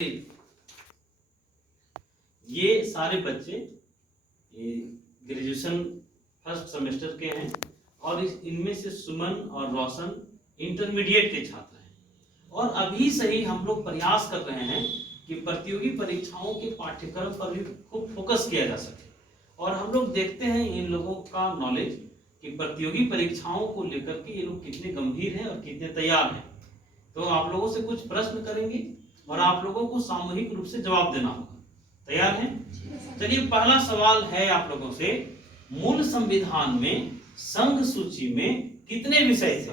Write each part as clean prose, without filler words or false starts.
ये सारे बच्चे ग्रेजुएशन फर्स्ट सेमेस्टर के हैं और इनमें से सुमन और रोशन इंटरमीडिएट के छात्र हैं और अभी से ही हम लोग प्रयास कर रहे हैं कि प्रतियोगी परीक्षाओं के पाठ्यक्रम पर भी खूब फोकस किया जा सके। और हम लोग देखते हैं इन लोगों का नॉलेज कि प्रतियोगी परीक्षाओं को लेकर के ये लोग कितने गंभीर हैं और कितने तैयार हैं। तो आप लोगों से कुछ प्रश्न करेंगे और आप लोगों को सामूहिक रूप से जवाब देना होगा। तैयार हैं? चलिए, पहला सवाल है आप लोगों से, मूल संविधान में संघ सूची में कितने विषय थे?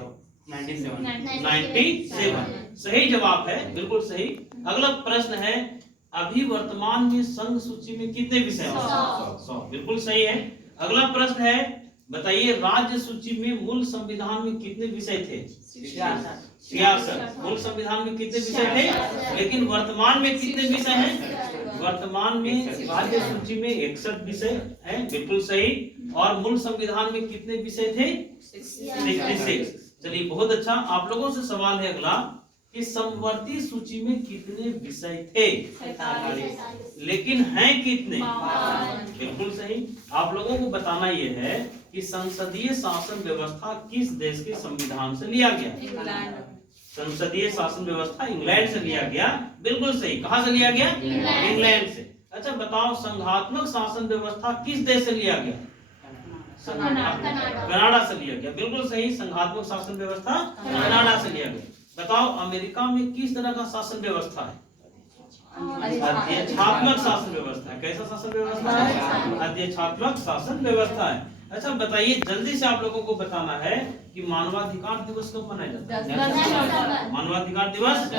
97। सही जवाब है, बिल्कुल सही। अगला प्रश्न है, अभी वर्तमान में संघ सूची में कितने विषय हैं? 100। बिल्कुल सही है। अगला प्रश्न है, बताइए राज्य सूची में मूल संविधान में कितने विषय थे? 66। मूल संविधान में कितने विषय थे, लेकिन वर्तमान में कितने विषय हैं? वर्तमान में राज्य सूची में 61 विषय हैं। बिल्कुल सही। और मूल संविधान में कितने विषय थे? 66। चलिए, बहुत अच्छा। आप लोगों से सवाल है अगला कि समवर्ती सूची में कितने विषय थे? 47। लेकिन हैं कितने? 52। बिल्कुल सही। आप लोगों को बताना यह है कि संसदीय शासन व्यवस्था किस देश के संविधान से लिया गया? संसदीय शासन व्यवस्था इंग्लैंड से लिया गया। बिल्कुल सही। कहां से लिया गया? इंग्लैंड से। अच्छा बताओ, संघात्मक शासन व्यवस्था किस देश से लिया गया? कनाडा से लिया गया। बिल्कुल सही। संघात्मक शासन व्यवस्था कनाडा से लिया गया। बताओ, अमेरिका में किस तरह का शासन व्यवस्था है? अध्यक्षात्मक शासन व्यवस्था है। कैसा शासन व्यवस्था है? अध्यक्षात्मक शासन व्यवस्था है। अच्छा बताइए, जल्दी से आप लोगों को बताना है कि मानवाधिकार दिवस कब मनाया जाता है? मानवाधिकार दिवस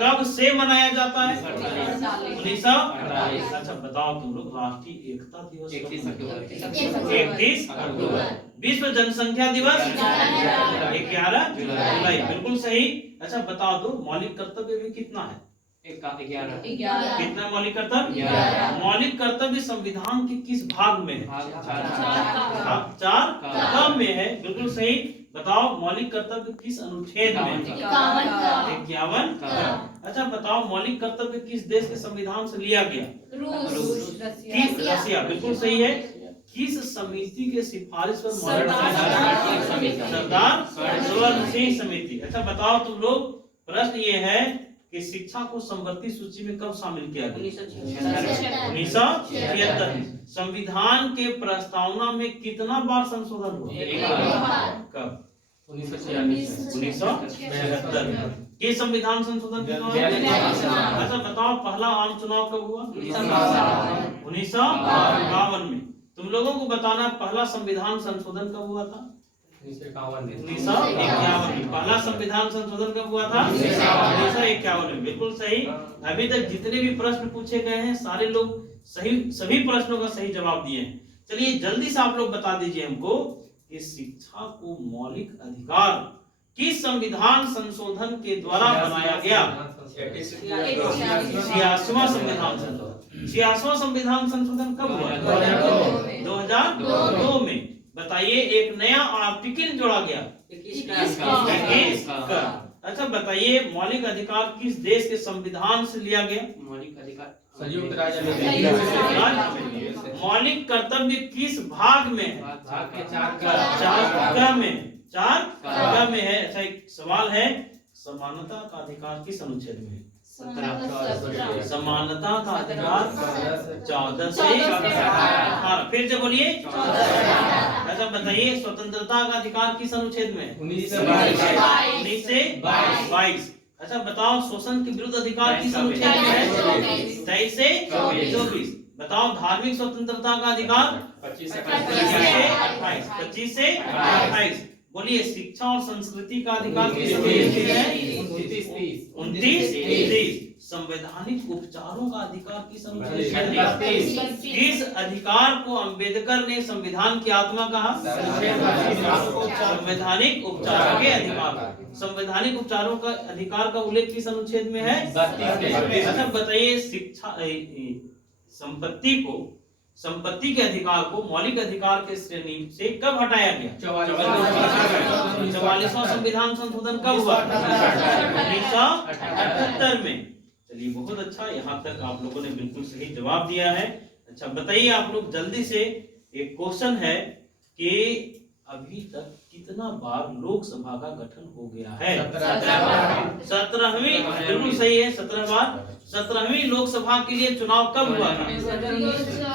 कब से मनाया जाता है? 1948। अच्छा बताओ तुम लोग, राष्ट्रीय एकता दिवस 31 अक्टूबर। विश्व जनसंख्या दिवस 11 जुलाई। बिल्कुल सही। अच्छा बताओ तो, मौलिक कर्तव्य भी कितना है? 11। कितना मौलिक कर्तव्य? मौलिक कर्तव्य संविधान के किस भाग में है? 4 में है। बिल्कुल सही। बताओ, मौलिक कर्तव्य किस अनुच्छेद में? 51। अच्छा बताओ, मौलिक कर्तव्य किस देश के संविधान से लिया गया? रसिया। बिल्कुल सही है। किस समिति के सिफारिश पर सरदार सरोवर सिंह समिति। अच्छा बताओ तुम लोग, प्रश्न ये है कि शिक्षा को समवर्ती सूची में कब शामिल किया गया? 1976। संविधान के प्रस्तावना में कितना बार संशोधन हुआ? कब? 1976। ये संविधान संशोधन कितना हुआ? अच्छा बताओ, पहला आम चुनाव कब हुआ? 1952 में। तुम लोगों को बताना, पहला संविधान संशोधन कब हुआ था? 1951 में। पहला संविधान संशोधन कब हुआ था? 1951 में। बिल्कुल सही। अभी तक जितने भी प्रश्न पूछे गए हैं सारे लोग सभी प्रश्नों का सही जवाब दिए हैं। चलिए जल्दी से आप लोग बता दीजिए हमको कि शिक्षा को मौलिक अधिकार किस संविधान संशोधन के द्वारा बनाया गया? 86वां संविधान संशोधन। 86वां संविधान संशोधन कब हुआ? 2002 में। बताइए, एक नया आर्टिकल जोड़ा गया 21 का। अच्छा बताइए, मौलिक अधिकार किस देश के संविधान से लिया गया? मौलिक अधिकार संयुक्त राज्य में। मौलिक कर्तव्य किस भाग में है? 4 में है। अच्छा एक सवाल है, समानता का अधिकार किस अनुच्छेद में है? समानता का अधिकार 14 से 18। फिर से बोलिए। अच्छा बताइए, स्वतंत्रता का अधिकार किस अनुच्छेद में है? 19 से 22। अच्छा बताओ, शोषण के विरुद्ध अधिकार किस अनुच्छेद में है? 23 से 24। बताओ, धार्मिक स्वतंत्रता का अधिकार 25 से 28। बोलिए, शिक्षा और संस्कृति का अधिकार किस अनुच्छेद में है? 29, 30। संवैधानिक उपचारों का अधिकार किस अनुच्छेद में है? किस अधिकार को अंबेडकर ने संविधान की आत्मा कहा? संवैधानिक उपचारों के अधिकार। संवैधानिक उपचारों का अधिकार का उल्लेख किस अनुच्छेद में है? 32। अच्छा बताइए, शिक्षा संपत्ति के अधिकार को मौलिक अधिकार के श्रेणी से कब हटाया गया? 44वां संविधान संशोधन कब हुआ? 1978 में। चलिए बहुत अच्छा, यहाँ तक आप लोगों ने बिल्कुल सही जवाब दिया है। अच्छा बताइए आप लोग जल्दी से, एक क्वेश्चन है कि अभी तक कितना बार लोकसभा का गठन हो गया है? 17वीं, बिल्कुल सही है, 17 बार। 17वीं लोकसभा के लिए चुनाव कब हुआ था?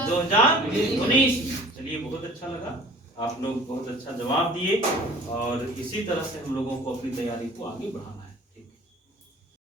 2019। चलिए बहुत अच्छा लगा, आप लोग बहुत अच्छा जवाब दिए, और इसी तरह से हम लोगों को अपनी तैयारी को आगे बढ़ाना है।